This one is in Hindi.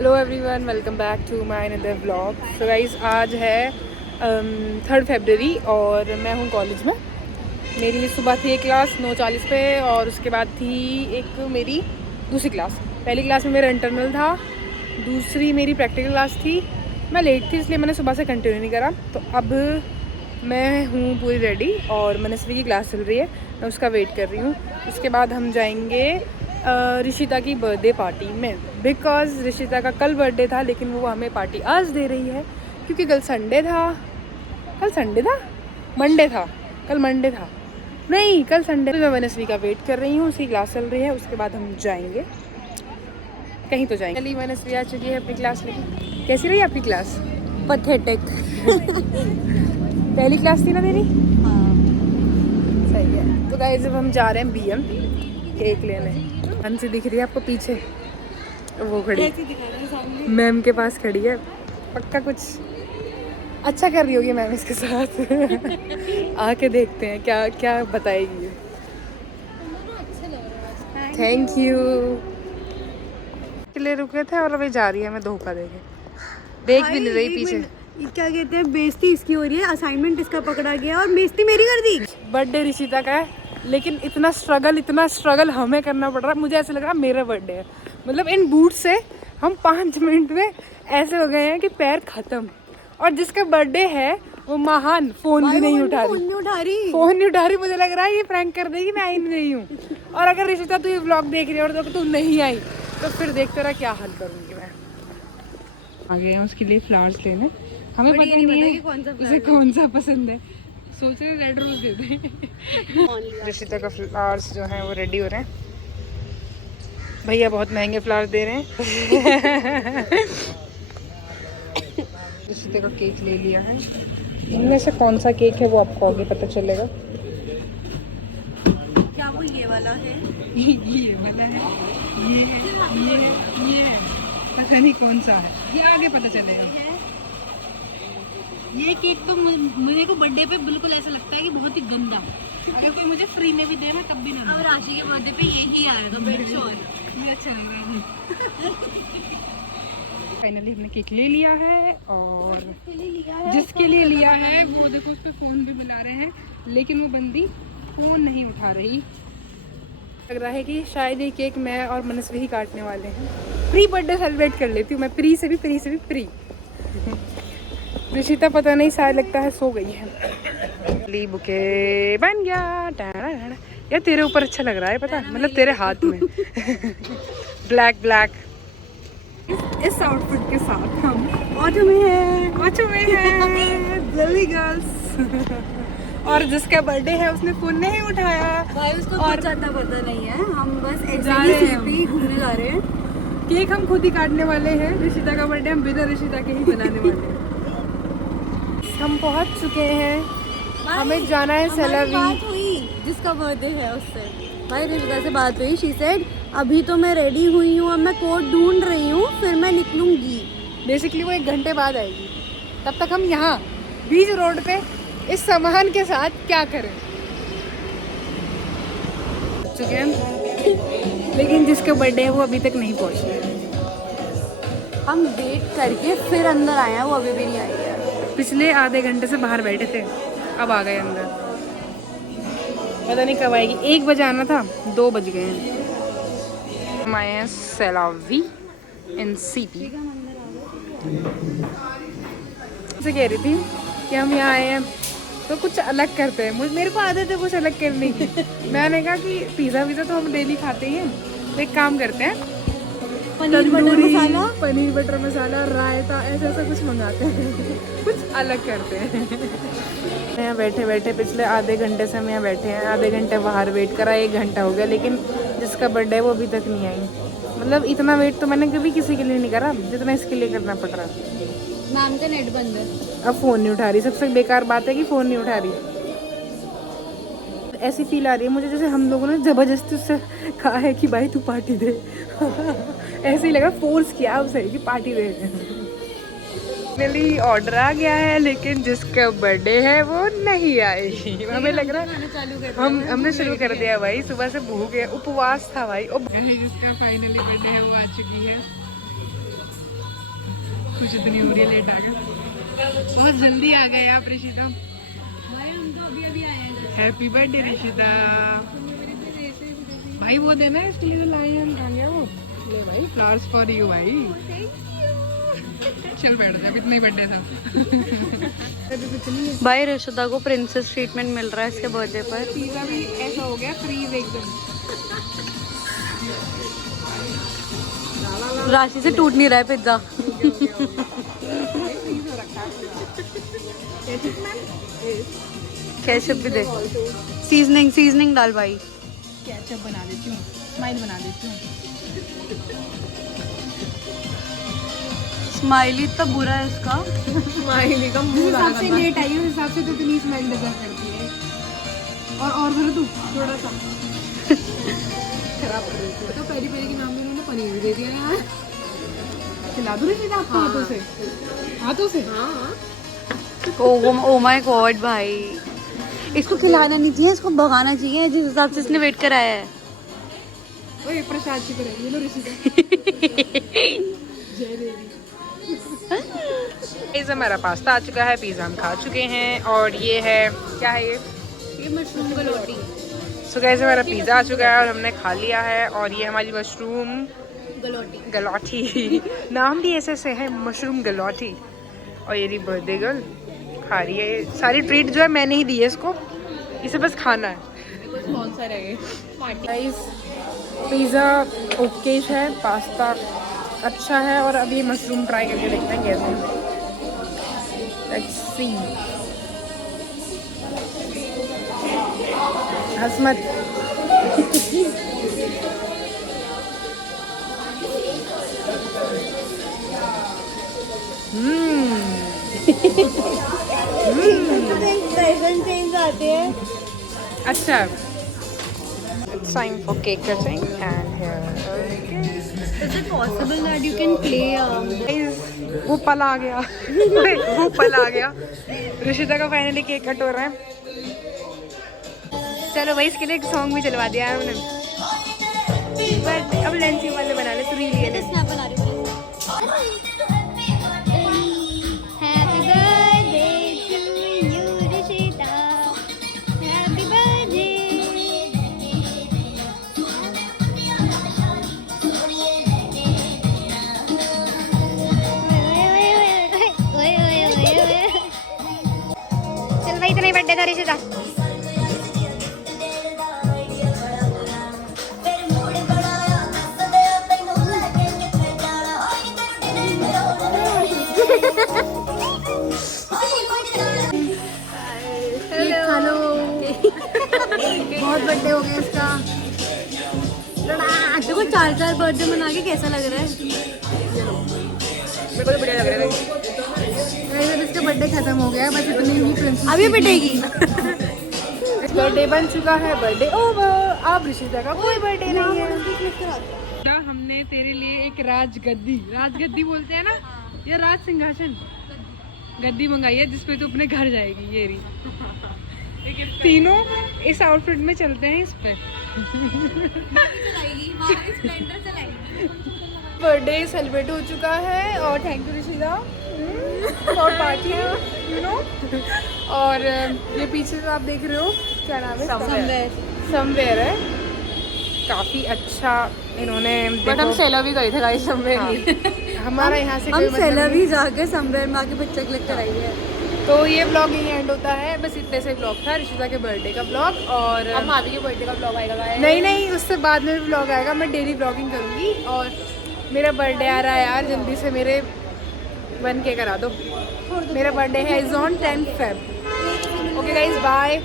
Hello everyone, welcome back to my another vlog. So guys, आज है 3 फरवरी और मैं हूँ कॉलेज में। मेरी सुबह थी एक क्लास 9:40 पे और उसके बाद थी एक मेरी दूसरी क्लास। पहली क्लास में मेरा इंटरनल था, दूसरी मेरी प्रैक्टिकल क्लास थी। मैं लेट थी इसलिए मैंने सुबह से कंटिन्यू नहीं करा। तो अब मैं हूँ पूरी रेडी और मनस्वी की क्लास चल रही है, मैं उसका वेट कर रही हूँ। उसके बाद हम जाएंगे ऋषिता की बर्थडे पार्टी में, बिकॉज़ ऋषिता का कल बर्थडे था लेकिन वो हमें पार्टी आज दे रही है क्योंकि कल संडे था। मंडे था, कल मंडे था, नहीं कल संडे। मैं मनस्वी का वेट कर रही हूँ, उसकी क्लास चल रही है। उसके बाद हम जाएंगे कहीं तो जाएंगे। चलिए, मनस्वी आ चुकी है अपनी क्लास लेके। कैसी रही आपकी क्लास? पैथेटिक। पहली क्लास थी ना तेरी? हाँ। सही है। तो गाइस, जब हम जा रहे हैं बीएम केक लेने, हंसी दिख रही है आपको पीछे, वो खड़ी मैम के पास खड़ी है। पक्का कुछ अच्छा कर रही होगी मैम इसके साथ। आके देखते हैं क्या क्या बताएगी। Thank you. के लिए रुके थे और अभी जा रही है। मैं धोखा देके देख भी नहीं रही पीछे। क्या कहते हैं, बेइज्जती इसकी हो रही है, असाइनमेंट इसका पकड़ा गया और बेइज्जती मेरी कर दी। बर्थडे ऋषिता का है लेकिन इतना स्ट्रगल हमें करना पड़ रहा है। मुझे ऐसा लग रहा है मेरा बर्थडे है। मतलब इन बूट से हम 5 मिनट में ऐसे हो गए हैं कि पैर खत्म। और जिसका बर्थडे है वो महान फोन भी नहीं उठा रही। मुझे लग रहा है ये प्रैंक कर देगी, मैं आई नहीं रही हूँ। और अगर ऋषिता तू ये व्लॉग देख रही है और तू नहीं आई तो फिर देख तेरा क्या हाल करूँगी मैं। आ गए हैं उसके लिए फ्लावर्स लेने। हमें पता नहीं है उसे कौन सा पसंद है। सोच रहे रेड रोज दे दें। ऋषिता का फ्लावर्स जो हैं वो रेडी हो रहे हैं। भैया बहुत महंगे फ्लावर्स दे रहे हैं। ऋषिता का केक ले लिया है। इनमें से कौन सा केक है वो आपको आगे पता चलेगा। क्या वो ये वाला है? ये वाला है, ये है, पता नहीं कौन सा है, ये आगे पता चलेगा। ये केक तो मुझे को बर्थडे पे बिल्कुल ऐसा लगता है कि बहुत ही गंदा। अगर कोई मुझे फ्री में भी दे मैं तब भी ना। अब राशि के बर्थडे पे यही आएगा मेक श्योर। ये अच्छा लग फाइनली हमने केक ले लिया है और जिसके लिए लिया है वो देखो उस पर फोन भी मिला रहे हैं लेकिन वो बंदी फोन नहीं उठा रही। लग रहा है कि शायद ये केक मैं और मनस्वी ही काटने वाले हैं। प्री बर्थडे सेलिब्रेट कर लेती हूँ मैं, प्री से भी प्री। ऋषिता पता नहीं, शायद लगता है सो गई है। ली बुके बन गया। यार तेरे ऊपर अच्छा लग रहा है, पता मतलब तेरे हाथ में। ब्लैक इस आउटफिट के साथ हम ऑटो में हैं दिल्ली गर्ल्स। और जिसका बर्थडे है उसने फोन नहीं उठाया भाई, उसको और कुछ आता पता नहीं है। हम बस जा रहे हैं, ही घूमने जा रहे हैं। केक हम खुद ही काटने वाले हैं। ऋषिता का बर्थडे हम बिना ऋषिता के ही बनाने वाले हैं। हम पहुंच चुके हैं, हमें जाना है सेलावी। बात हुई जिसका बर्थडे है उससे, भाई रिश्ता से बात हुई। शी सेड अभी तो मैं रेडी हुई हूँ, अब मैं कोट ढूंढ रही हूँ, फिर मैं निकलूंगी। बेसिकली वो 1 घंटे बाद आएगी। तब तक हम यहाँ बीच रोड पे इस सामान के साथ क्या करें चुके हैं। लेकिन जिसका बर्थडे है वो अभी तक नहीं पहुँची। हम वेट करके फिर अंदर आए हैं, वो अभी भी नहीं आई है। पिछले आधे घंटे से बाहर बैठे थे, अब आ गए अंदर। पता नहीं कब आएगी। 1 बजे आना था, 2 बज गए हैं। हम आए हैं सेलावी इन सीपी। से कह रही थी कि हम यहाँ आए हैं तो कुछ अलग करते हैं। मेरे को आदत है कुछ अलग करने की। मैंने कहा कि पिज़्ज़ा वीज़ा तो हम डेली खाते ही हैं, तो एक काम करते हैं, पनीर बटर मसाला रायता ऐसा कुछ मंगाते हैं। कुछ अलग करते हैं। यहाँ बैठे पिछले आधे घंटे से हम यहाँ बैठे हैं। आधे घंटे बाहर वेट करा, 1 घंटा हो गया, लेकिन जिसका बर्थडे है वो अभी तक नहीं आई। मतलब इतना वेट तो मैंने कभी किसी के लिए नहीं करा जितना इसके लिए करना पड़ रहा। मैम का नेट बंद है, अब फ़ोन नहीं उठा रही। सबसे बेकार बात है कि फ़ोन नहीं उठा रही। ऐसी फील आ रही है मुझे जैसे हम लोगों ने ज़बरदस्ती उससे कहा है कि भाई तू पार्टी दे। ऐसे ही लगा, फोर्स किया उसे कि पार्टी दे। फाइनली ऑर्डर आ गया है लेकिन जिसका बर्थडे है वो नहीं आई। हमें लग रहा है हमने शुरू कर दिया भाई। सुबह से भूख है, उपवास था भाई। जिसका फाइनली बर्थडे है वो आ चुकी है। खुश इतनी हो रही है लेट आ गए, बहुत जल्दी आ गए आप ऋषिता। भाई हम तो अभी अभी आए हैं। Happy birthday Rishita. भाई वो देना है इसके लिए जो लाए हैं, कहाँ गया वो? ले भाई फ्लावर्स फॉर यू भाई। चल बैठ जा, इतना ही बर्थडे था। भाई ऋषिता को प्रिंसेस ट्रीटमेंट मिल रहा है इसके बर्थडे पर। पिज्जा भी ऐसा हो गया फ्रीज एकदम। राशि से टूट नहीं रहा है पिज्जा। केचप भी दे, सीजनिंग डाल भाई। केचप बना देती हूँ, स्माइल बना देती हूँ। स्माइली इतना बुरा है इसका। स्माइली का मुंह हिसाब से लेट आई हूँ, हिसाब से तो इतनी स्माइल डिजर्व करती है। और भर तू थोड़ा सा खराब कर रही थी। तो पेरी पेरी के नाम में उन्होंने पनीर भी दे दिया यार। खिला दूँ नहीं आपको? हाथों से, हाथों से। हाँ ओ माय गॉड भाई, इसको खिलाना नहीं चाहिए, इसको भगाना चाहिए जिस हिसाब से इसने वेट कराया है। ओए प्रसाद की तरह ये लो ऋषिता। जय देवी। इस हमारा पास्ता आ चुका है, पिज़्ज़ा हम खा चुके हैं, और ये है क्या है ये मशरूम गलोटी। सो गाइस हमारा पिज़्ज़ा आ चुका है और हमने खा लिया है, और ये हमारी मशरूम गलौटी नाम भी ऐसे से है, मशरूम गलौटी। और ये बर्थडे गर्ल खा रही है। सारी ट्रीट जो है मैंने ही दी है इसको, इसे बस खाना है। कौन सा रहे गाइस, पिज़्ज़ा ओके है, पास्ता अच्छा है, और अब ये मशरूम ट्राई करके देखते हैं कैसे है। Let's see. हसमत चेंज आते हैं। अच्छा, it's time for cake cutting and here Is it possible that you can play? guys, वो पल आ गया। वो पल आ गया। ऋषिता का फाइनली केक कट हो रहा है। चलो भाई, इसके लिए एक सॉन्ग भी चलवा दिया है हमने, बट अब लेंसी वाले बना ले, तो रील लिए स्नैप बना रही हूँ। Happy birthday to you, Rishita. Happy birthday. चल भाई, इतना ही बर्थडे था ऋषिता। हेलो। बहुत बर्थडे हो गया इसका। देखो 4 बर्थडे मना के कैसा लग रहा है। मेरे को तो बढ़िया लग रहा है। जब इसका बर्थडे खत्म हो गया, बस इतनी ही प्रिंसेस अभी पिटेगी। बर्थडे बन चुका है, बर्थडे ओवर। अब ऋषिता का कोई बर्थडे नहीं है। हमने तेरे लिए एक राजगद्दी बोलते हैं ना, या राज सिंहासन गद्दी मंगाई है, जिसपे तू अपने घर जाएगी। ये रही, तीनों इस आउटफिट में चलते हैं इस पे। बर्थडे सेलिब्रेट हो चुका है, और thank you Rishita for party, you know. और ये पीछे जो आप देख रहे हो, क्या नाम है? समवेयर है। काफी अच्छा इन्होंने, बट हम सेला भी गए थे गाइस समवेयर ही। हमारा यहाँ से हम कोई मतलब सेला नहीं। भी जाके समवेयर में आके पिक्चर क्लिक कराई है। तो ये ब्लॉग यही एंड होता है। बस इतने से ब्लॉग था, ऋषिता के बर्थडे का ब्लॉग, और अब मावी के बर्थडे का ब्लॉग आएगा गाइस। नहीं, उससे बाद में भी ब्लॉग आएगा। मैं डेली ब्लॉगिंग करूँगी, और मेरा बर्थडे आ रहा है यार, जल्दी से मेरे बन के करा दो। मेरा बर्थडे है is on 10 Feb। Okay guys, bye.